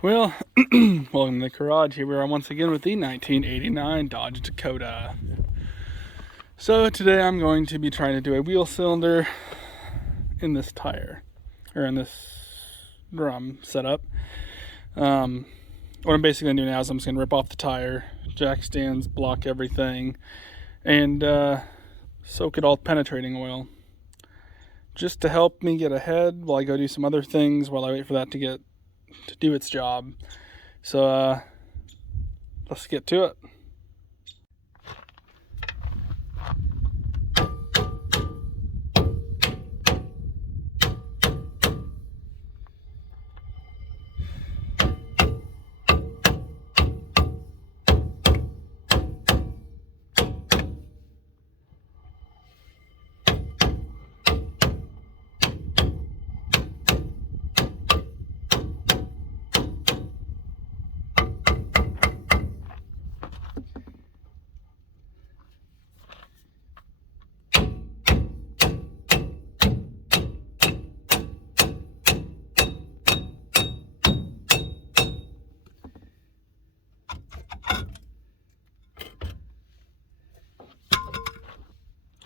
Well, welcome to the garage. Here we are once again with the 1989 Dodge Dakota. So today I'm going to be trying to do a wheel cylinder in this tire, or in this drum setup. What I'm basically going to do now is I'm just going to rip off the tire, jack stands, block everything, and soak it all with penetrating oil. Just to help me get ahead while I go do some other things while I wait for that to do its job. So let's get to it.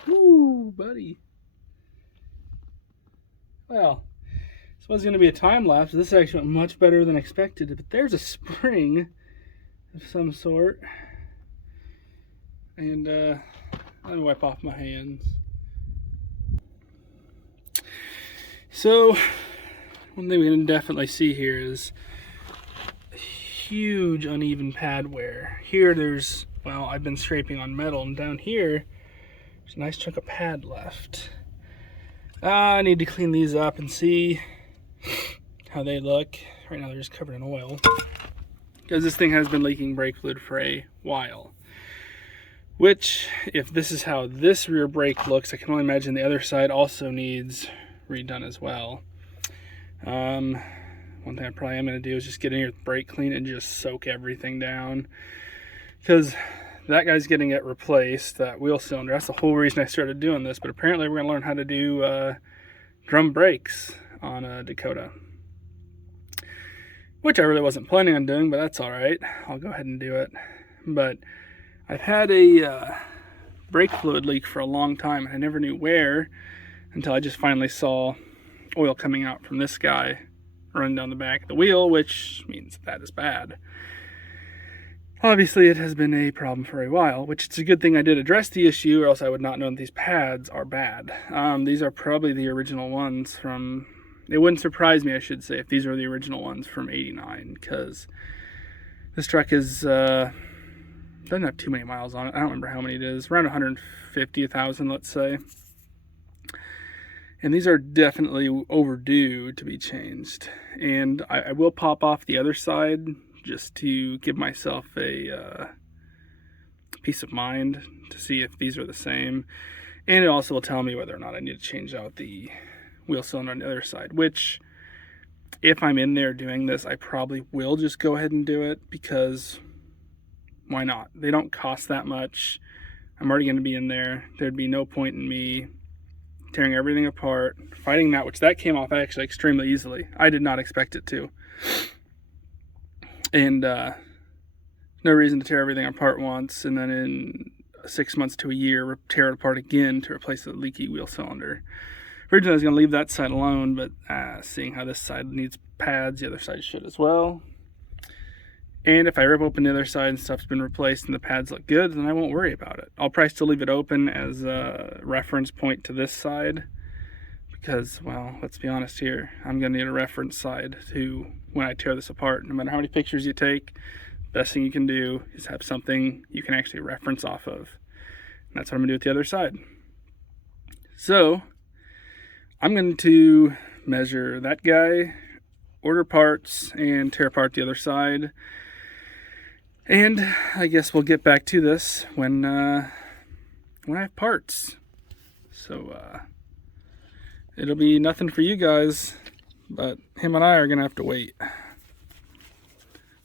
Ooh, buddy. Well, this was going to be a time lapse. This actually went much better than expected, but there's a spring of some sort. And let me wipe off my hands. So, one thing we can definitely see here is huge uneven pad wear. Here there's, well, I've been scraping on metal, and down here there's a nice chunk of pad left. I need to clean these up and see how they look. Right now they're just covered in oil, because this thing has been leaking brake fluid for a while. Which, if this is how this rear brake looks, I can only imagine the other side also needs redone as well. One thing I probably am going to do is just get in here with brake clean and just soak everything down, because that guy's getting it replaced, that wheel cylinder. That's the whole reason I started doing this. But apparently we're going to learn how to do drum brakes on a Dakota, which I really wasn't planning on doing, but that's all right. I'll go ahead and do it. But I've had a brake fluid leak for a long time, and I never knew where until I just finally saw oil coming out from this guy running down the back of the wheel, which means that is bad. Obviously, it has been a problem for a while, which it's a good thing I did address the issue, or else I would not know that these pads are bad. These are probably the original ones from, it wouldn't surprise me, I should say, if these are the original ones from '89, because this truck is, doesn't have too many miles on it. I don't remember how many it is, around 150,000, let's say. And these are definitely overdue to be changed. And I will pop off the other side just to give myself a peace of mind to see if these are the same. And it also will tell me whether or not I need to change out the wheel cylinder on the other side, which, if I'm in there doing this, I probably will just go ahead and do it, because why not? They don't cost that much. I'm already going to be in there. There'd be no point in me tearing everything apart, fighting that, which that came off actually extremely easily. I did not expect it to. And no reason to tear everything apart once and then in 6 months to a year tear it apart again to replace the leaky wheel cylinder. Originally I was going to leave that side alone, but seeing how this side needs pads, the other side should as well. And if I rip open the other side and stuff's been replaced and the pads look good, then I won't worry about it. I'll probably still leave it open as a reference point to this side, because, well, let's be honest here, I'm going to need a reference side to when I tear this apart. No matter how many pictures you take, the best thing you can do is have something you can actually reference off of. And that's what I'm going to do with the other side. So, I'm going to measure that guy, order parts, and tear apart the other side. And I guess we'll get back to this when I have parts. So, it'll be nothing for you guys, but him and I are going to have to wait.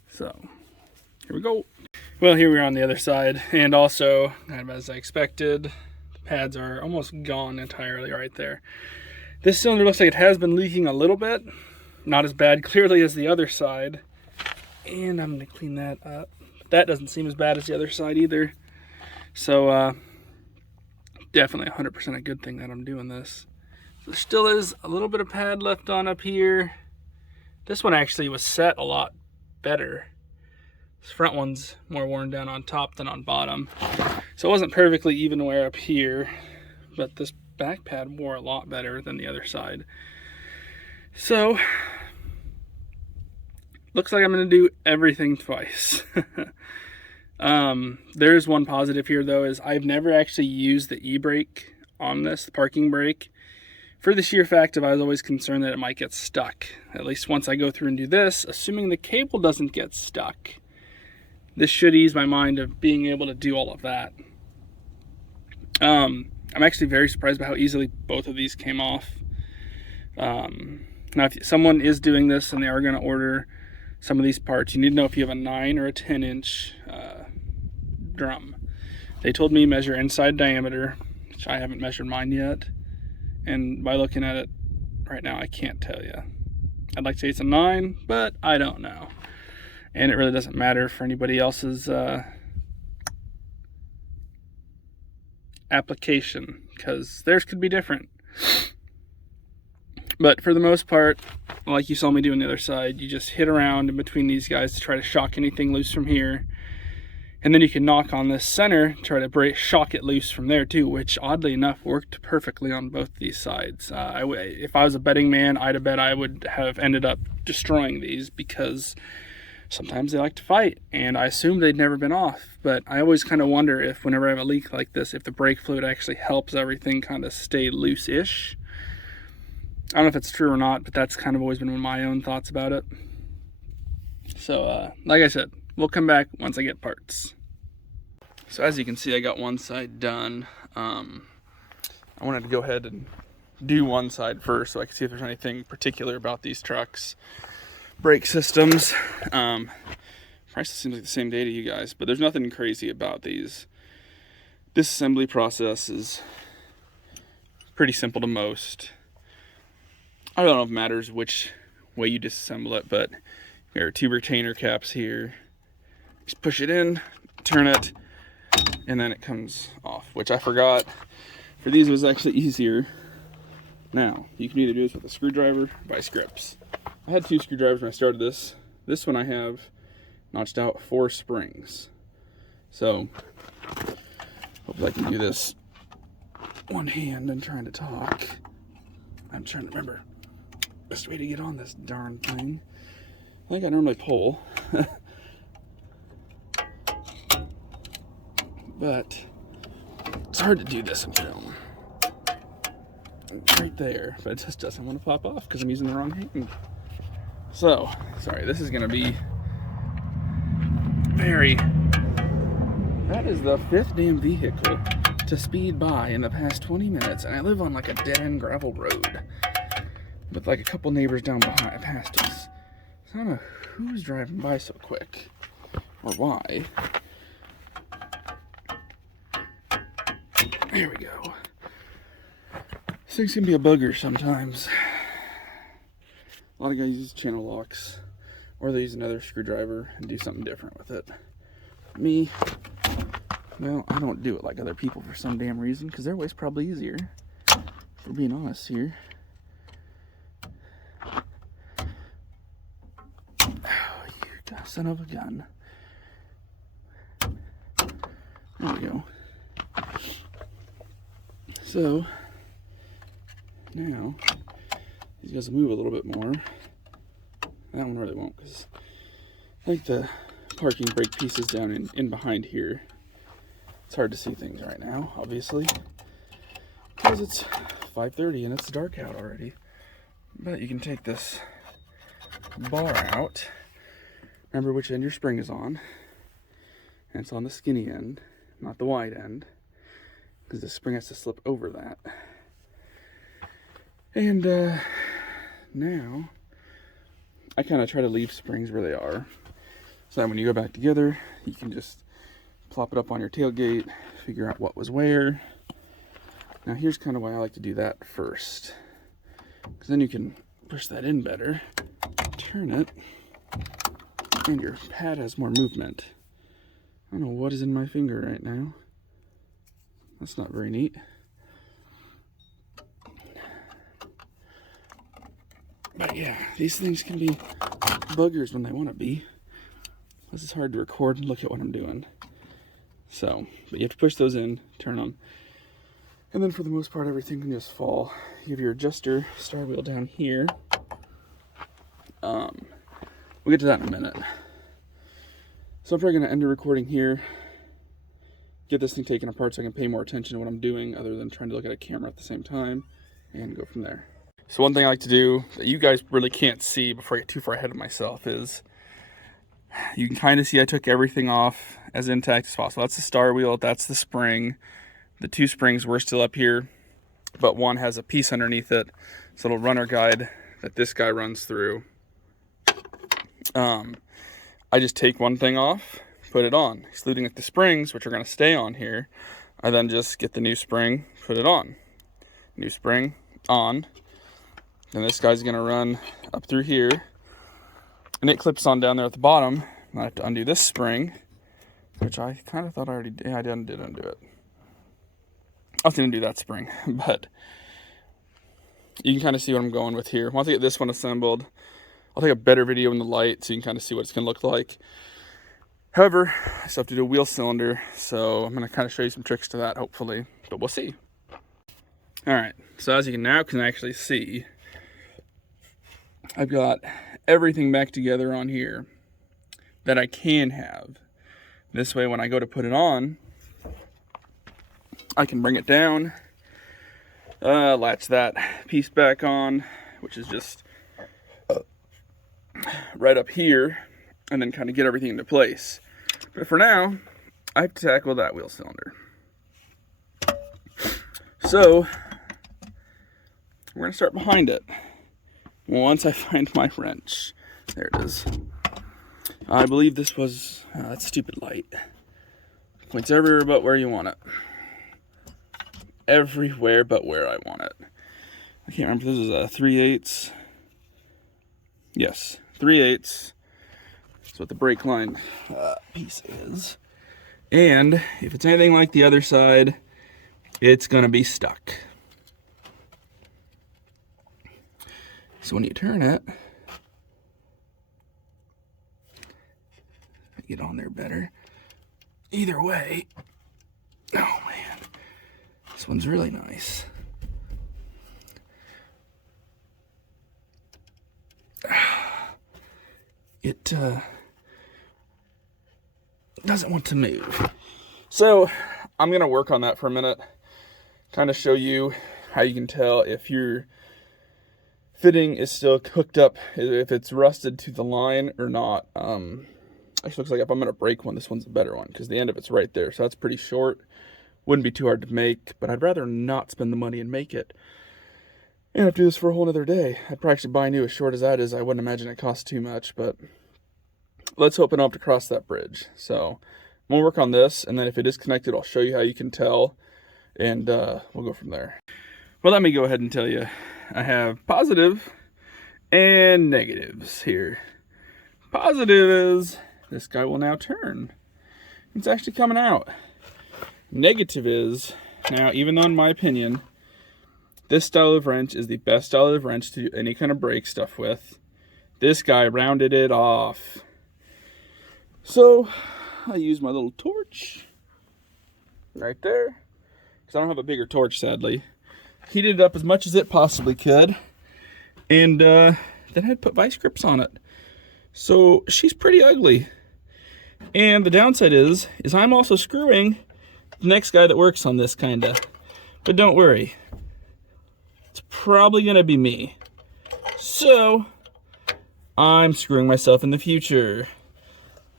So, here we go. Well, here we are on the other side, and also, kind of as I expected, the pads are almost gone entirely right there. This cylinder looks like it has been leaking a little bit. Not as bad, clearly, as the other side. And I'm going to clean that up. That doesn't seem as bad as the other side either. So definitely 100% a good thing that I'm doing this. There still is a little bit of pad left on up here. This one actually was set a lot better. This front one's more worn down on top than on bottom. So it wasn't perfectly even wear up here, but this back pad wore a lot better than the other side. So, looks like I'm gonna do everything twice. There's one positive here though, is I've never actually used the e-brake on this, the parking brake, for the sheer fact of I was always concerned that it might get stuck. At least once I go through and do this, assuming the cable doesn't get stuck, this should ease my mind of being able to do all of that. I'm actually very surprised by how easily both of these came off. Now, if someone is doing this and they are going to order some of these parts, you need to know if you have a 9 or a 10-inch drum. They told me measure inside diameter, which I haven't measured mine yet. And by looking at it right now, I can't tell you. I'd like to say it's a 9, but I don't know. And it really doesn't matter for anybody else's application, because theirs could be different. But for the most part, like you saw me do on the other side, you just hit around in between these guys to try to shock anything loose from here. And then you can knock on this center, try to shock it loose from there too, which oddly enough worked perfectly on both these sides. If I was a betting man, I'd have bet I would have ended up destroying these, because sometimes they like to fight, and I assumed they'd never been off. But I always kind of wonder if, whenever I have a leak like this, if the brake fluid actually helps everything kind of stay loose-ish. I don't know if it's true or not, but that's kind of always been one of my own thoughts about it. So, like I said, we'll come back once I get parts. So as you can see, I got one side done. I wanted to go ahead and do one side first so I could see if there's anything particular about these trucks. Brake systems. Price seems like the same day to you guys, but there's nothing crazy about these. Disassembly process is pretty simple to most. I don't know if it matters which way you disassemble it, but there are 2 retainer caps here. Just push it in, turn it, and then it comes off, which I forgot. For these it was actually easier. Now, you can either do this with a screwdriver or by scripts. I had 2 screwdrivers when I started this. This one I have notched out 4 springs. So, hopefully I can do this one hand and trying to talk. I'm trying to remember best way to get on this darn thing. I think I normally pull. But it's hard to do this in film. It's right there, but it just doesn't want to pop off because I'm using the wrong hand. So, sorry, this is going to be very... That is the 5th damn vehicle to speed by in the past 20 minutes, and I live on like a dead-end gravel road with like a couple neighbors down behind past us. So I don't know who's driving by so quick, or why. There we go. This thing's gonna be a bugger sometimes. A lot of guys use channel locks, or they use another screwdriver and do something different with it. Me, well, I don't do it like other people for some damn reason, because their way's probably easier, if we're being honest here. Oh, you son of a gun. There we go. So, now, these guys will move a little bit more. That one really won't, because I think the parking brake piece is down in behind here. It's hard to see things right now, obviously, because it's 5:30 and it's dark out already. But you can take this bar out. Remember which end your spring is on. And it's on the skinny end, not the wide end, because the spring has to slip over that. And now I kind of try to leave springs where they are, so that when you go back together, you can just plop it up on your tailgate, figure out what was where. Now here's kind of why I like to do that first, because then you can push that in better, turn it, And your pad has more movement. I don't know what is in my finger right now. That's not very neat. But yeah, these things can be buggers when they want to be. This is hard to record and look at what I'm doing. So, but you have to push those in, turn them. And then for the most part, everything can just fall. You have your adjuster star wheel down here. We'll get to that in a minute. So I'm probably going to end the recording here. Get this thing taken apart so I can pay more attention to what I'm doing other than trying to look at a camera at the same time, and go from there. So one thing I like to do that you guys really can't see before I get too far ahead of myself is you can kind of see I took everything off as intact as possible. That's the star wheel, that's the spring. The two springs were still up here, but one has a piece underneath it. It's a little runner guide that this guy runs through. I just take one thing off, put it on, excluding the springs, which are going to stay on here. I then just get the new spring, put it on. New spring, on. And this guy's going to run up through here. And it clips on down there at the bottom. I have to undo this spring, which I kind of thought I already did. Yeah, I did undo it. I was going to do that spring, but you can kind of see what I'm going with here. Once I get this one assembled, I'll take a better video in the light so you can kind of see what it's going to look like. However, I still have to do a wheel cylinder, so I'm going to kind of show you some tricks to that, hopefully, but we'll see. Alright, so as you can now actually see, I've got everything back together on here that I can have. This way, when I go to put it on, I can bring it down, latch that piece back on, which is just right up here, and then kind of get everything into place. But for now, I have to tackle that wheel cylinder. So, we're going to start behind it. Once I find my wrench. There it is. I believe this was, that stupid light. Points everywhere but where you want it. Everywhere but where I want it. I can't remember if this is a 3/8. Yes, 3/8. That's what the brake line piece is. And if it's anything like the other side, it's going to be stuck. So when you turn it, get on there better. Either way, oh man, this one's really nice. It doesn't want to move. So I'm going to work on that for a minute, kind of show you how you can tell if your fitting is still hooked up, if it's rusted to the line or not. Actually looks like if I'm going to break one, this one's a better one because the end of it's right there. So that's pretty short. Wouldn't be too hard to make, but I'd rather not spend the money and make it. And have to do this for a whole other day. I'd probably actually buy new as short as that is. I wouldn't imagine it costs too much, but let's hope I don't have to cross that bridge. So I'm going to work on this, and then if it is connected, I'll show you how you can tell, and we'll go from there. Well, let me go ahead and tell you. I have positive and negatives here. Positive is this guy will now turn. It's actually coming out. Negative is, now, even though in my opinion, this style of wrench is the best style of wrench to do any kind of brake stuff with, this guy rounded it off. So I use my little torch right there, because I don't have a bigger torch, sadly. Heated it up as much as it possibly could, and then I had to put vice grips on it. So she's pretty ugly. And the downside is I'm also screwing the next guy that works on this, kinda. But don't worry, it's probably gonna be me. So I'm screwing myself in the future.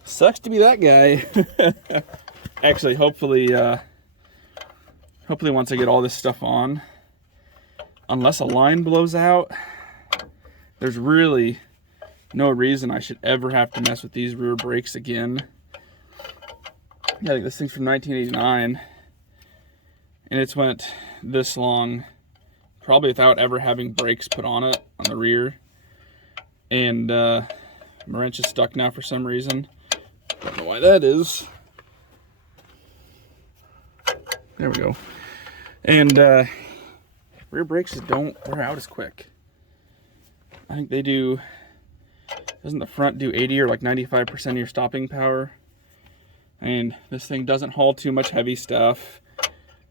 Sucks to be that guy. Actually, hopefully once I get all this stuff on, unless a line blows out, there's really no reason I should ever have to mess with these rear brakes again. I think this thing's from 1989, and it's went this long, probably without ever having brakes put on it, on the rear. And My wrench is stuck now for some reason. Don't know why that is. There we go. And rear brakes don't wear out as quick. I think they do. Doesn't the front do 80 or like 95% of your stopping power? And this thing doesn't haul too much heavy stuff.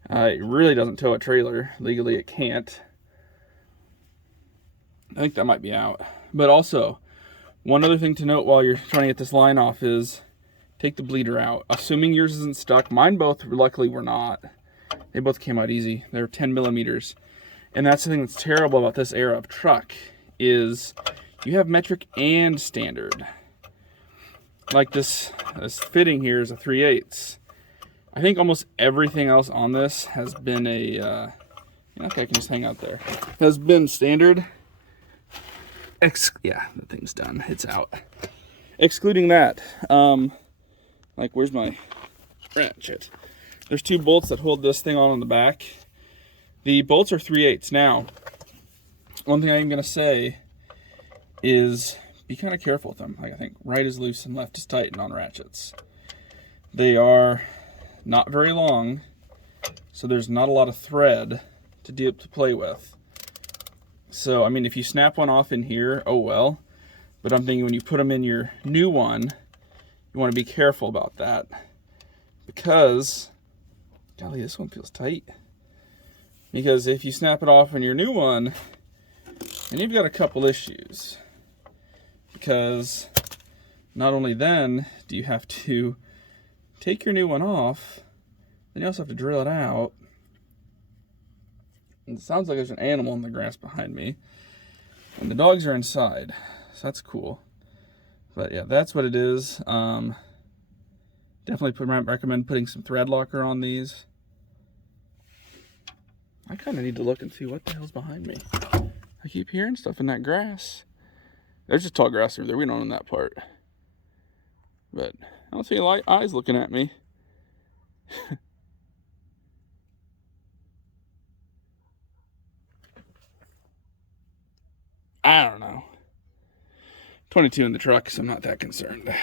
It really doesn't tow a trailer. Legally, it can't. I think that might be out. But also, one other thing to note while you're trying to get this line off is take the bleeder out. Assuming yours isn't stuck. Mine both, luckily, were not. They both came out easy. They were 10 millimeters. And that's the thing that's terrible about this era of truck is you have metric and standard. Like this fitting here is a 3/8. I think almost everything else on this has been a, okay, I can just hang out there. Has been standard. Yeah, the thing's done. It's out. Excluding that, like where's my wrench? There's 2 bolts that hold this thing on the back. The bolts are 3/8. Now, one thing I'm gonna say is be kind of careful with them. Like I think right is loose and left is tight on ratchets. They are not very long, so there's not a lot of thread to play with. So I mean, if you snap one off in here, oh well. But I'm thinking when you put them in your new one, you want to be careful about that because, golly, this one feels tight. Because if you snap it off in your new one, then you've got a couple issues. Because not only then do you have to take your new one off, then you also have to drill it out. And it sounds like there's an animal in the grass behind me. And the dogs are inside, so that's cool. But yeah, that's what it is. Definitely recommend putting some thread locker on these. I kind of need to look and see what the hell's behind me. I keep hearing stuff in that grass. There's just tall grass over there. We don't own that part. But I don't see any eyes looking at me. I don't know. 22 in the truck, so I'm not that concerned.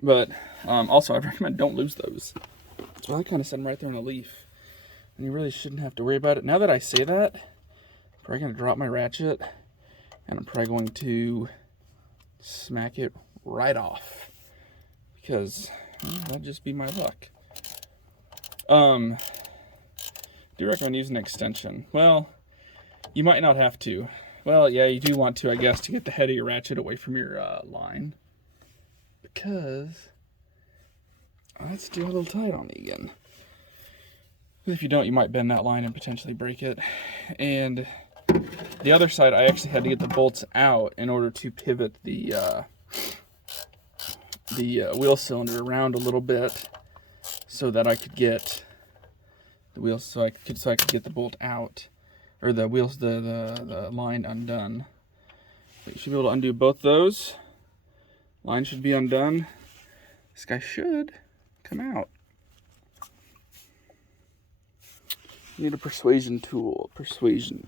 But also, I recommend don't lose those. That's why I kind of set them right there on a leaf. And you really shouldn't have to worry about it. Now that I say that, I'm probably going to drop my ratchet. And I'm probably going to smack it right off. Because that'd just be my luck. Do recommend using an extension. Well, you might not have to. Well, yeah, you do want to, I guess, to get the head of your ratchet away from your line. Because that's still a little tight on me again. If you don't, you might bend that line and potentially break it. And the other side, I actually had to get the bolts out in order to pivot the wheel cylinder around a little bit, so that I could get the wheels, so I could get the bolt out, or the wheels, the line undone. But you should be able to undo both those. Line should be undone. This guy should come out. You need a persuasion tool. Persuasion.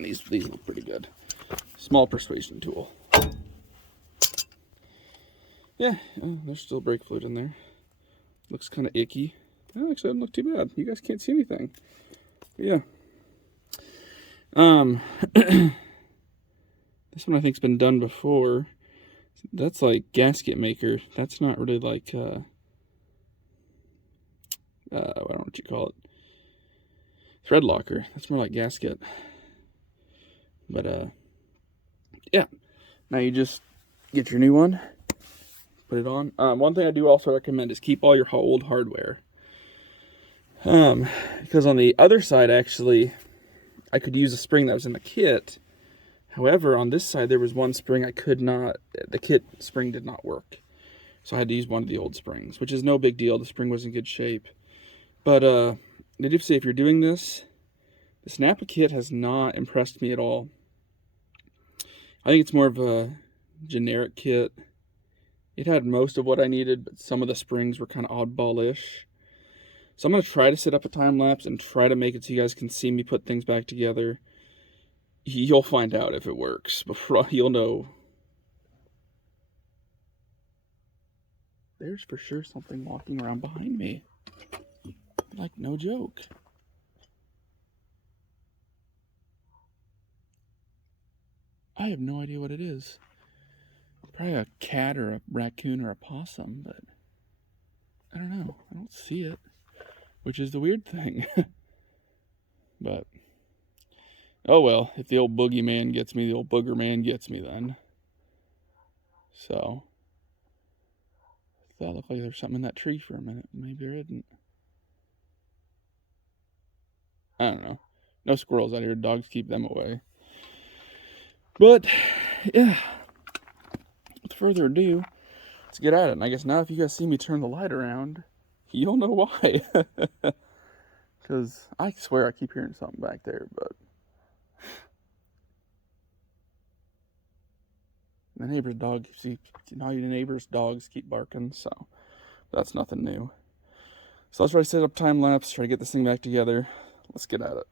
These look pretty good. Small persuasion tool. Yeah, oh, there's still brake fluid in there. Looks kind of icky. Oh, actually, doesn't look too bad. You guys can't see anything. But yeah. This one I think's been done before. That's like gasket maker. That's not really like I don't know what you call it. Thread locker. That's more like gasket. But yeah. Now you just get your new one, put it on. One thing I do also recommend is keep all your old hardware. Because on the other side, actually, I could use a spring that was in the kit. However, on this side, there was one spring I could not, the kit spring did not work. So I had to use one of the old springs, which is no big deal. The spring was in good shape. But they do say if you're doing this, the Snappa kit has not impressed me at all. I think it's more of a generic kit. It had most of what I needed, but some of the springs were kind of oddball-ish. So I'm going to try to set up a time lapse and try to make it so you guys can see me put things back together. You'll find out if it works. Before you'll know. There's for sure something walking around behind me. Like, no joke. I have no idea what it is. Probably a cat or a raccoon or a possum, but I don't know. I don't see it, which is the weird thing. But, oh well, if the old boogeyman gets me, the old booger man gets me then. So, that looked like there was something in that tree for a minute. Maybe there isn't. I don't know. No squirrels out here. Dogs keep them away. But, yeah. Without further ado, let's get at it. And I guess now if you guys see me turn the light around, you'll know why. Because I swear I keep hearing something back there, but the neighbor's dog, see, now your neighbor's dogs keep barking, so that's nothing new. So let's try to set up time lapse, try to get this thing back together. Let's get at it.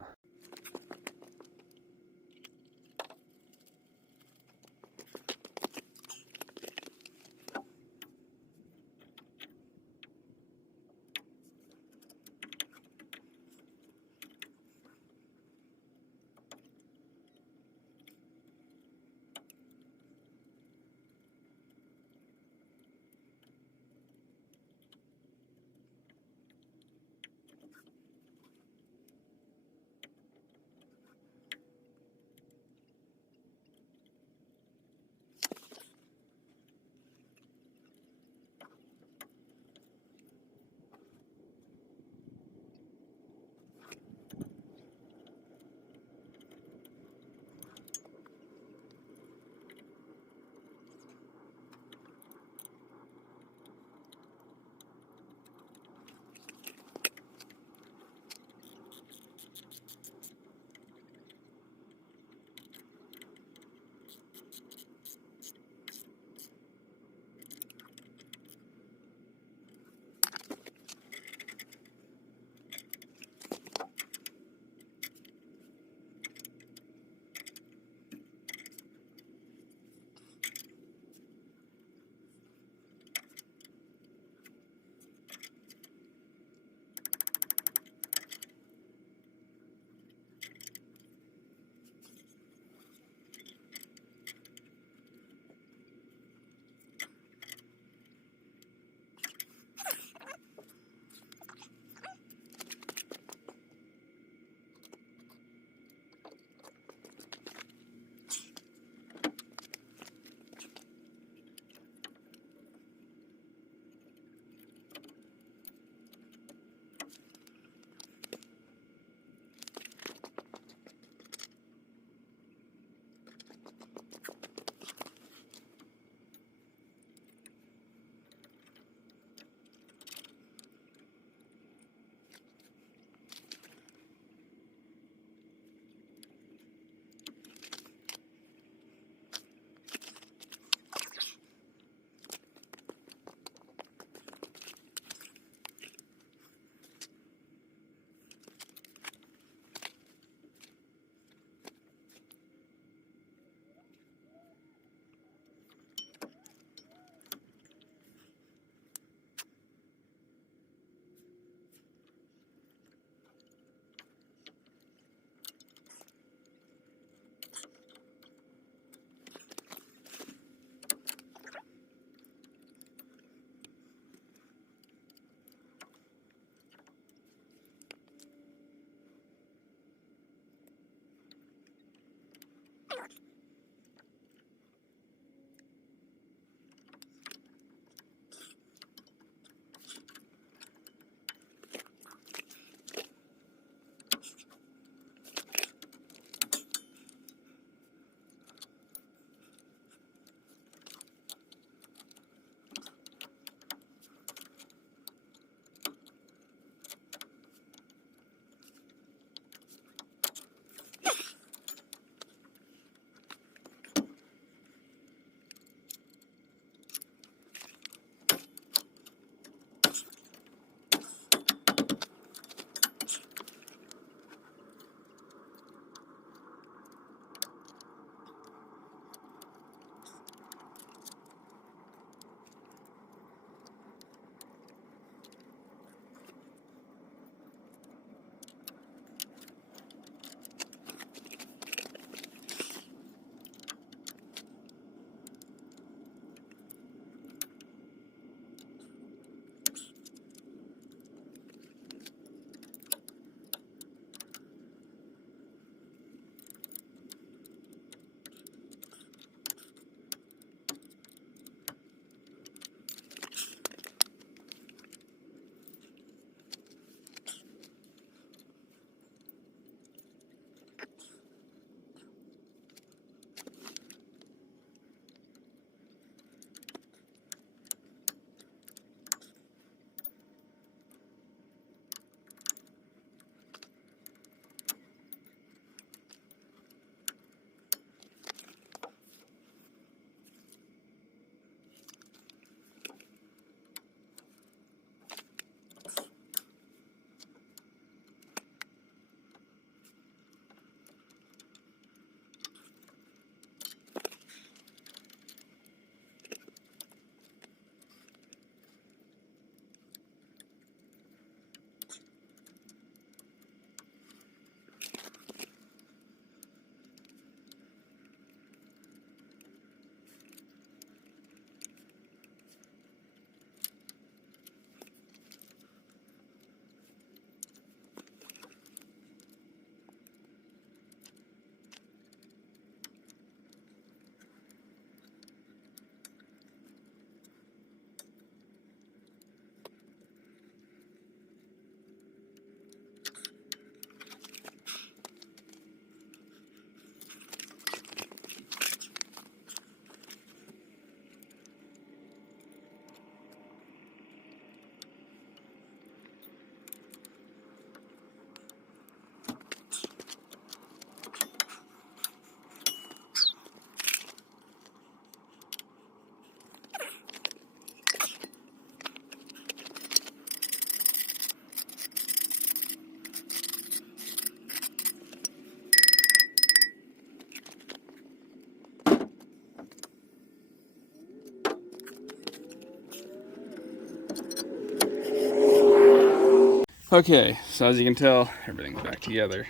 Okay, so as you can tell, everything's back together.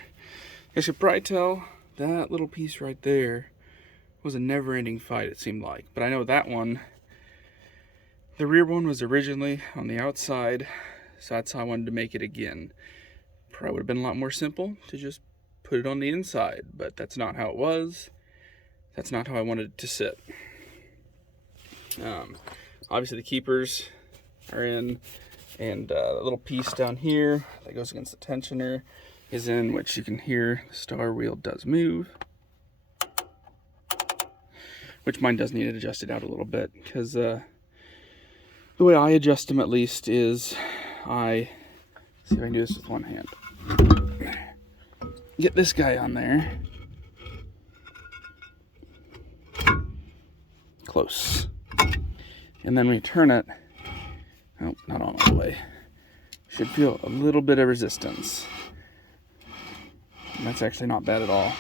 I should probably tell that little piece right there was a never-ending fight, it seemed like. But I know that one, the rear one was originally on the outside, so that's how I wanted to make it again. Probably would have been a lot more simple to just put it on the inside, but that's not how it was. That's not how I wanted it to sit. Obviously the keepers are in, and the little piece down here that goes against the tensioner is in, which you can hear the star wheel does move, which mine does need it adjusted out a little bit, because the way I adjust them at least is see if I can do this with one hand. Get this guy on there. Close. And then when you turn it, oh, not all the way. Should feel a little bit of resistance. And that's actually not bad at all.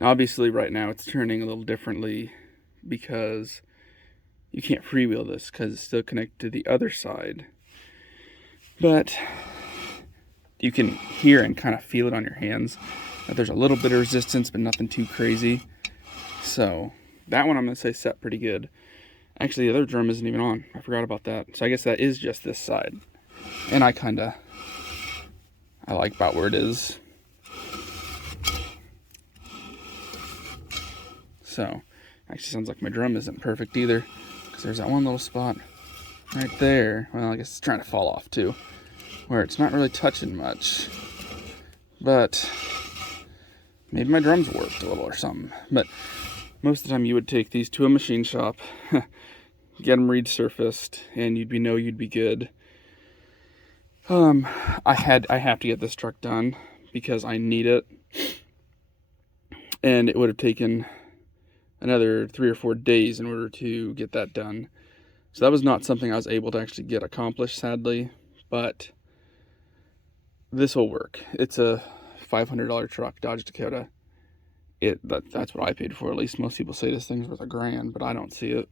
Obviously right now it's turning a little differently because you can't freewheel this because it's still connected to the other side. But you can hear and kind of feel it on your hands that there's a little bit of resistance, but nothing too crazy. So that one I'm going to say set pretty good. Actually, the other drum isn't even on. I forgot about that. So I guess that is just this side. And I like about where it is. So, actually sounds like my drum isn't perfect either, because there's that one little spot right there. Well, I guess it's trying to fall off too, where it's not really touching much. But maybe my drum's warped a little or something. But most of the time you would take these to a machine shop, get them resurfaced, and you'd be good. I have to get this truck done because I need it, and it would have taken another 3 or 4 days in order to get that done. So that was not something I was able to actually get accomplished, sadly, but this will work. It's a $500 truck, Dodge Dakota. That's what I paid for. At least most people say this thing's worth $1,000, but I don't see it.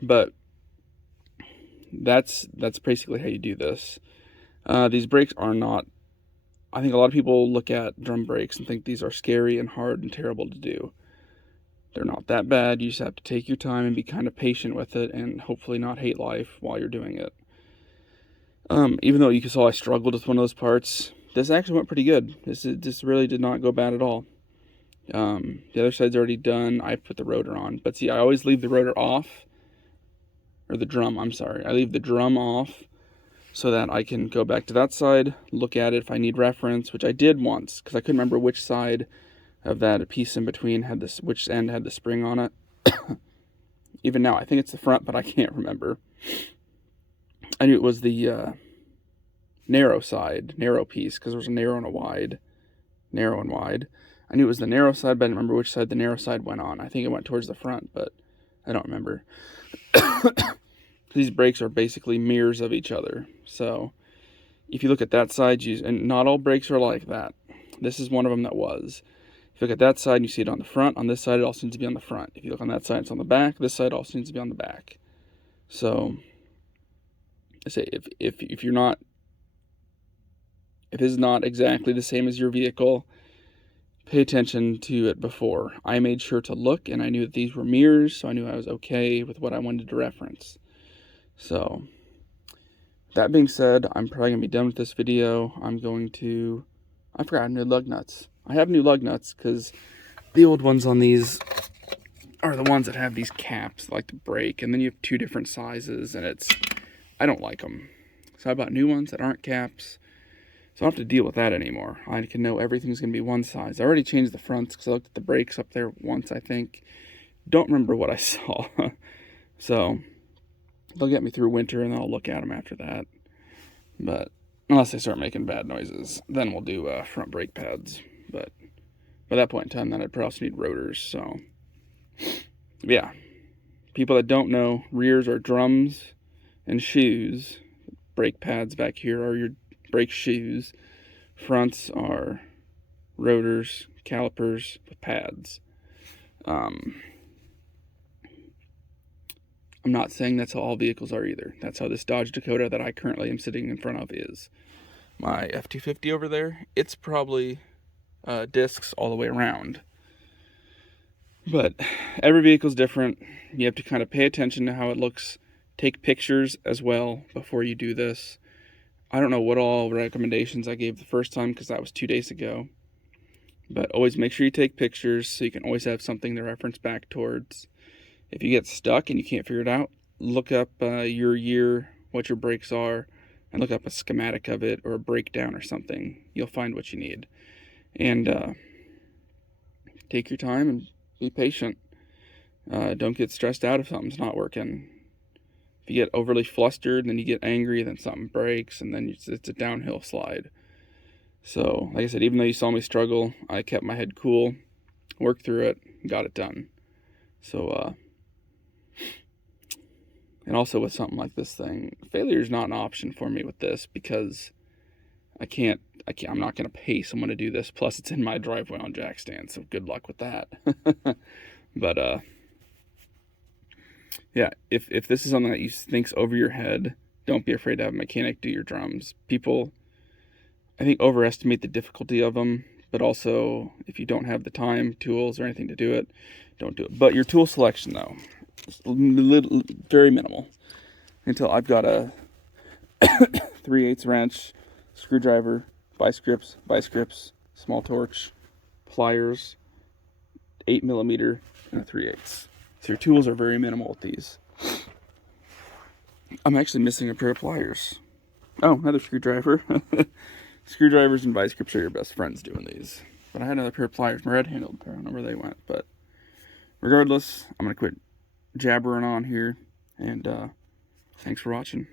But that's basically how you do this. These brakes are not, I think a lot of people look at drum brakes and think these are scary and hard and terrible to do. They're not that bad. You just have to take your time and be kind of patient with it, and hopefully not hate life while you're doing it. Even though you saw I struggled with one of those parts, this actually went pretty good. This really did not go bad at all. The other side's already done. I put the rotor on, but see, I always leave the rotor off, or the drum, I'm sorry. I leave the drum off so that I can go back to that side, look at it if I need reference, which I did once, because I couldn't remember which side of that piece in between had this, which end had the spring on it. Even now, I think it's the front, but I can't remember. I knew it was the narrow piece, because there was a narrow and a wide. Narrow and wide. I knew it was the narrow side, but I didn't remember which side the narrow side went on. I think it went towards the front, but I don't remember. These brakes are basically mirrors of each other. So if you look at that side, and not all brakes are like that. This is one of them that was. If you look at that side, you see it on the front. On this side, it also needs to be on the front. If you look on that side, it's on the back. This side also needs to be on the back. So I say if you're not, if it's not exactly the same as your vehicle, pay attention to it before. I made sure to look, and I knew that these were mirrors, so I knew I was okay with what I wanted to reference. So that being said, I'm probably going to be done with this video. I forgot new lug nuts. I have new lug nuts because the old ones on these are the ones that have these caps that like to break, and then you have 2 different sizes, and I don't like them. So I bought new ones that aren't caps, so I don't have to deal with that anymore. I can know everything's going to be one size. I already changed the fronts because I looked at the brakes up there once, I think. Don't remember what I saw. So they'll get me through winter, and then I'll look at them after that. But unless they start making bad noises, then we'll do front brake pads. But by that point in time, then I'd probably also need rotors. So yeah, people that don't know, rears are drums and shoes. Brake pads back here are your brake shoes. Fronts are rotors, calipers with pads. I'm I'm not saying that's how all vehicles are either. That's how this Dodge Dakota that I currently am sitting in front of is. My F-250 over there, it's probably discs all the way around. But every vehicle's different. You have to kind of pay attention to how it looks. Take pictures as well before you do this. I don't know what all recommendations I gave the first time because that was 2 days ago. But always make sure you take pictures so you can always have something to reference back towards. If you get stuck and you can't figure it out, look up your year, what your brakes are, and look up a schematic of it or a breakdown or something. You'll find what you need. And take your time and be patient. Don't get stressed out if something's not working. If you get overly flustered, and then you get angry, then something breaks, and then it's a downhill slide. So, like I said, even though you saw me struggle, I kept my head cool, worked through it, got it done. So, and also with something like this thing, failure is not an option for me with this because I'm not going to pay someone to do this. Plus, it's in my driveway on jack stand, so good luck with that. But, yeah, if this is something that you think's over your head, don't be afraid to have a mechanic do your drums. People, I think, overestimate the difficulty of them, but also, if you don't have the time, tools, or anything to do it, don't do it. But your tool selection, though, is very minimal. Until I've got a 3/8 wrench, screwdriver, vice grips, small torch, pliers, 8mm, and a 3/8. So your tools are very minimal with these. I'm actually missing a pair of pliers. Oh, another screwdriver. Screwdrivers and vice grips are your best friends doing these. But I had another pair of pliers, my red-handled pair. I don't know where they went. But regardless, I'm going to quit jabbering on here. And thanks for watching.